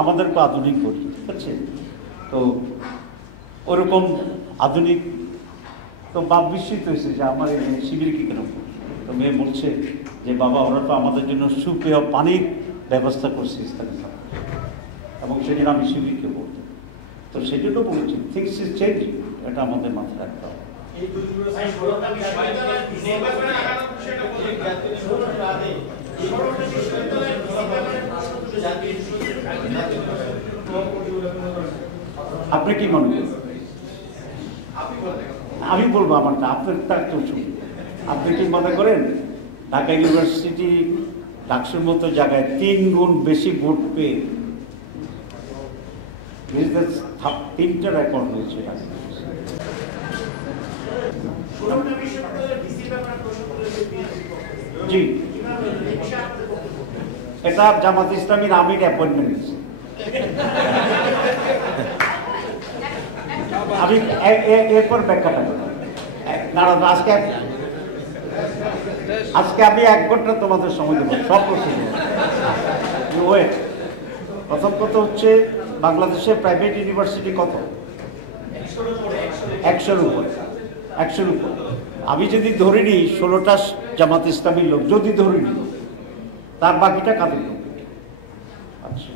আমাদেরকে আধুনিক করি, ঠিক আছে? তো ওরকম আধুনিক তো বাপ বিস্মিত হয়েছে যে আমার এই শিবিরকে কেন করছে। তো মেয়ে বলছে যে বাবা, ওরা তো আমাদের জন্য সুপেয় পানির ব্যবস্থা করছে স্থানীয়, এবং সেদিন আমি শিবিরকে বলতে, তো সেই জন্য বলেছি থিংস ইজ চেঞ্জ, এটা আমাদের মাথায় রাখতে হবে। আপনি কি মনে করেন? আমি বলবো আমারটা, আপনার তার তো শুনুন। আপনি কি মনে করেন ঢাকা ইউনিভার্সিটি ডাকসুর মতো জায়গায় 3 গুণ বেশি ভোট পেয়ে 3টা রেকর্ড হয়েছে? জি, এটা জামাত ইসলামীর আমির অ্যাপয়েন্টমেন্ট দিচ্ছে। আমি এরপর ব্যাখ্যাটা করব। আজকে আমি 1 ঘন্টা তোমাদের সময় দেবো সব প্রশ্ন। প্রথম কথা হচ্ছে, বাংলাদেশের প্রাইভেট ইউনিভার্সিটি কত? 100-র উপর। আমি যদি ধরে নিই 16টা জামাত ইসলামীর লোক, যদি ধরে নিই, তার বাকিটা কাদের লোক? আচ্ছা,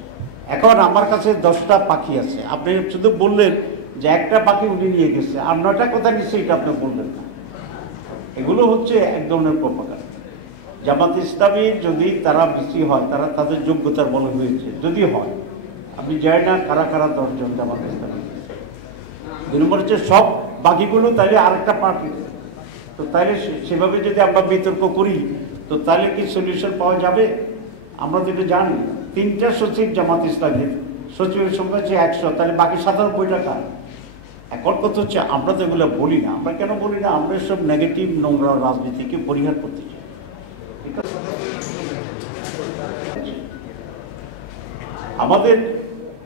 এখন আমার কাছে 10টা পাখি আছে। আপনি শুধু বললেন যে একটা পাখি উনি নিয়ে গেছে, আর 9টা কথা নিচ্ছে, এটা আপনি বললেন না। এগুলো হচ্ছে এক ধরনের প্রপাগান্ডা। জামাত ইসলামী যদি তারা বেশি হয়, তারা তাদের যোগ্যতার বলে হয়েছে, যদি হয়, আমি জানি না কারা কারা 10 জন জামাত ইসলামী। 2 নম্বর হচ্ছে সব বাকিগুলো তাইলে আরেকটা পার্টি। তো তাইলে সেভাবে যদি আমরা বিতর্ক করি, তো তাহলে কি সলিউশন পাওয়া যাবে? আমরা যেটা জানি 3টা সচিব জামাত ইসলামের, সচিবের সংখ্যা হচ্ছে 100, তাহলে বাকি 97 টাকা। এখন কথা হচ্ছে, আমরা তো এগুলো বলি না। আমরা কেন বলি না? আমরা সব নেগেটিভ নোংরা রাজনীতিকে পরিহার করতে চাই। আমাদের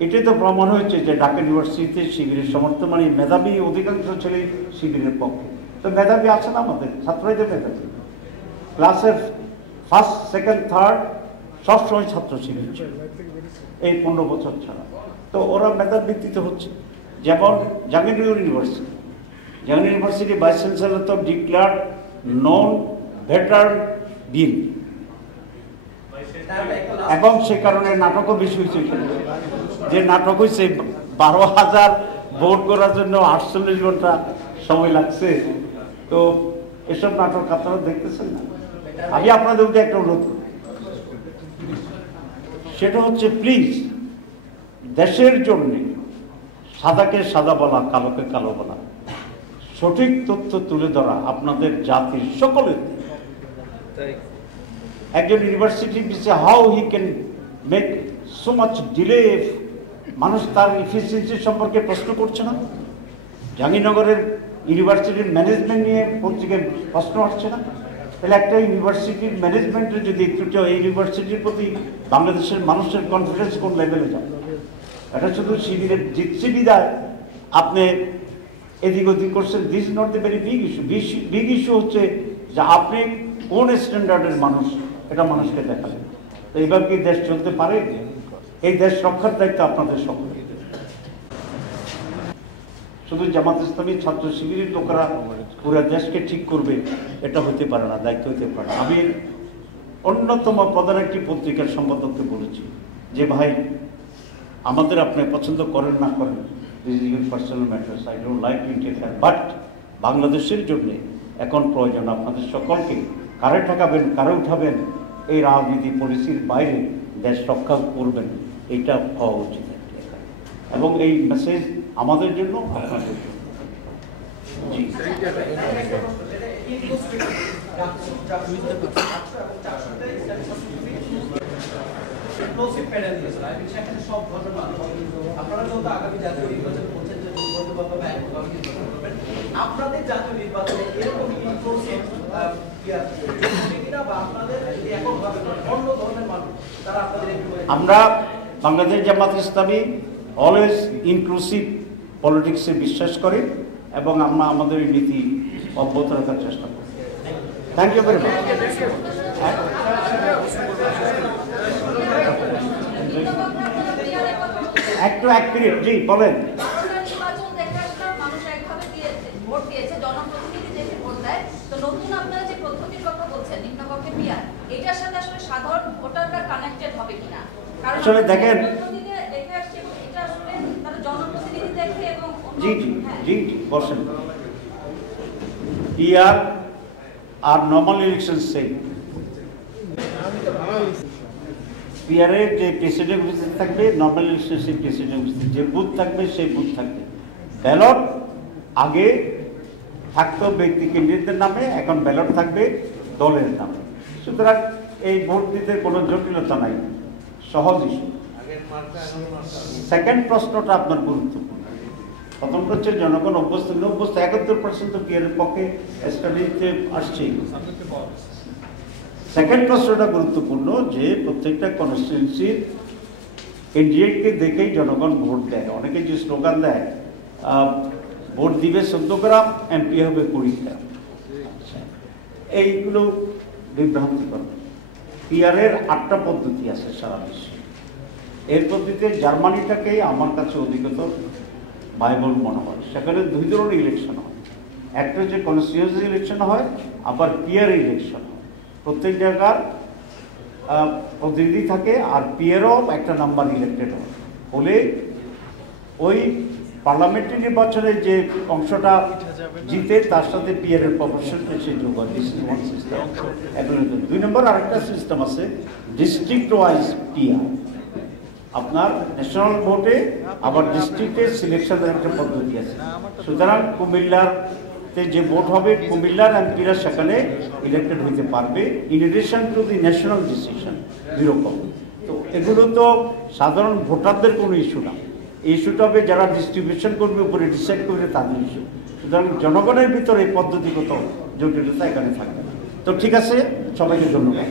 এটাই তো প্রমাণ হয়েছে যে ঢাকা ইউনিভার্সিটিতে শিবিরের সমর্থন, মানে মেধাবী অধিকাংশ ছেলে শিবিরের পক্ষে। তো মেধাবী আছে না আমাদের ছাত্রদের? মেধাবী ক্লাসের 1st, 2nd, 3rd সবসময় ছাত্র শিবির ছিল এই 15 বছর ছাড়া। তো ওরা মেধার ভিত্তিতে হচ্ছে। যেমন জাহাঙ্গীরনগর ইউনিভার্সিটি ভাইস চ্যান্সেলর তো ডিক্লেয়ার্ড নন ভেটারান বিল, এবং সে কারণে নাটকও বেশি হয়েছে। যে নাটক হয়েছে 12,000 ভোট করার জন্য 48 ঘন্টা সময় লাগছে। তো এসব নাটক আপনারা দেখতেছেন না? আমি আপনাদের মধ্যে একটা অনুরোধ করি, সেটা হচ্ছে প্লিজ দেশের জন্য সাদাকে সাদা বলা, কালোকে কালো বলা, সঠিক তথ্য তুলে ধরা আপনাদের জাতির সকলের। একজন ইউনিভার্সিটির পিছিয়ে how he can make so much delay, মানুষ তার এফিসিয়েন্সি সম্পর্কে প্রশ্ন করছে না। জাহাঙ্গীরনগরের ইউনিভার্সিটির ম্যানেজমেন্ট নিয়ে পত্রিকায় প্রশ্ন আসছে না। তাহলে একটা ইউনিভার্সিটির ম্যানেজমেন্টের যদি একটু এই ইউনিভার্সিটির প্রতি বাংলাদেশের মানুষের কনফিডেন্স কোন লেভেলে যায়? এটা শুধু শিবিরের জিতছি বিদায় আপনি এদিক ওদিক করছেন। This not the very big issue. Big issue হচ্ছে যে আপনি কোন স্ট্যান্ডার্ডের মানুষ, এটা মানুষকে দেখাবেন। তো এইভাবে কি দেশ চলতে পারে? এই দেশ রক্ষার দায়িত্ব আপনাদের সকলের। শুধু জামাত ইসলামী ছাত্র শিবিরের লোকেরা পুরো দেশকে ঠিক করবে, এটা হতে পারে না, দায়িত্ব হতে পারে না। আমি অন্যতম প্রধান একটি পত্রিকার সম্পাদককে বলেছি যে ভাই, আমাদের আপনি পছন্দ করেন না করেন, this is your personal matters, I don't like to interfere, but বাংলাদেশের জন্য এখন প্রয়োজন আপনাদের সকলকে কারে ঠেকাবেন, কারে উঠাবেন, এই রাজনীতি পলিসির বাইরে দেশ রক্ষা করবেন, এইটা হওয়া উচিত। এবং এই মেসেজ আমাদের জন্য, আপনাদের জন্য। জি, আপনাদের জাতীয় নির্বাচনে এরকম আমরা বাংলাদেশ জামাত ইসলামী অলওয়েজ ইনক্লুসিভ পলিটিক্সে বিশ্বাস করি, এবং আমরা আমাদের নীতি অব্যাহত রাখার চেষ্টা করি। Thank you very much. এক মিনিট, জি বলেন। নির্বাচন দেখে আসলাম, মানুষ একভাবে ভোট দিয়েছে, জনপ্রতিনিধি দেখে ভোট দেয়। তো নতুন আপনারা যে পদ্ধতির কথা বলছেন, নিম্নকক্ষে পিয়ার, এটার সাথে আসলে সাধারণ ভোটাররা কানেক্টেড হবে কিনা? কারণ আসলে দেখেন, পদ্ধতিতে দেখে আসছে এবং এটা আসলে তারা জনপ্রতিনিধি দেখে এবং জি জি জি জি বসেন। পিআর আর নর্মাল ইলেকশন সেম। পিআরে যে প্রেসিডেন্ট উপস্থিত থাকবে, নর্মাল ইলেকশন সেই প্রেসিডেন্ট উপস্থিত, যে বুথ থাকবে সেই বুথ থাকবে। ব্যালট আগে থাকতো ব্যক্তি কেন্দ্রিকদের নামে, এখন ব্যালট থাকবে দলের নামে। সুতরাং এই ভোট দিতে কোনো জটিলতা নাই, সহজ ইস্যু। সেকেন্ড প্রশ্নটা আপনার গুরুত্বপূর্ণ। প্রথম হচ্ছে জনগণ অভ্যস্ত 71% পিয়ারের পক্ষে স্টাডিতে আসছেই। সেকেন্ড প্রশ্নটা গুরুত্বপূর্ণ যে প্রত্যেকটা কনস্টিটিউন্সির ক্যান্ডিডেটকে দেখেই জনগণ ভোট দেয়। অনেকে যে স্লোগান দেয় ভোট দিবে 14 গ্রাম, এমপি হবে 20 গ্রাম, এইগুলো বিভ্রান্তিকর। পিয়ারের 8টা পদ্ধতি আছে সারা বিশ্বে। এর পদ্ধতিতে জার্মানিটাকে আমার কাছে অধিকতর ভাইবল মনে হয়। সেখানে দুই ধরনের ইলেকশন হয়, একটা হচ্ছে কনস্টিটিউয়েন্সি ইলেকশন হয়, আবার পিয়ার ইলেকশন হয়। প্রত্যেক জায়গার প্রতিনিধি থাকে, আর পিয়ারও একটা নাম্বার ইলেক্টেড হয়। ফলে ওই পার্লামেন্টারি নির্বাচনে যে অংশটা জিতে তার সাথে পিয়ারের প্রপোর্শন এসে যোগ হয়। This is one system. 2 নম্বর আরেকটা সিস্টেম আছে ডিস্ট্রিক্ট ওয়াইজ পিয়ার। আপনার ন্যাশনাল ভোটে আবার ডিস্ট্রিক্টের সিলেকশনের একটা পদ্ধতি আছে। সুতরাং কুমিল্লাতে যে ভোট হবে, কুমিল্লার এমপিরা সেখানে ইলেক্টেড হইতে পারবে, in addition to the national decision যেরকম। তো এগুলো তো সাধারণ ভোটারদের কোনো ইস্যু না, ইস্যুটা হবে যারা ডিস্ট্রিবিউশন করবে, উপরে ডিসাইড করবে তাদের ইস্যু। সুতরাং জনগণের ভিতরে এই পদ্ধতিগত জটিলতা এখানে থাকবে। তো ঠিক আছে, সবাইকে ধন্যবাদ।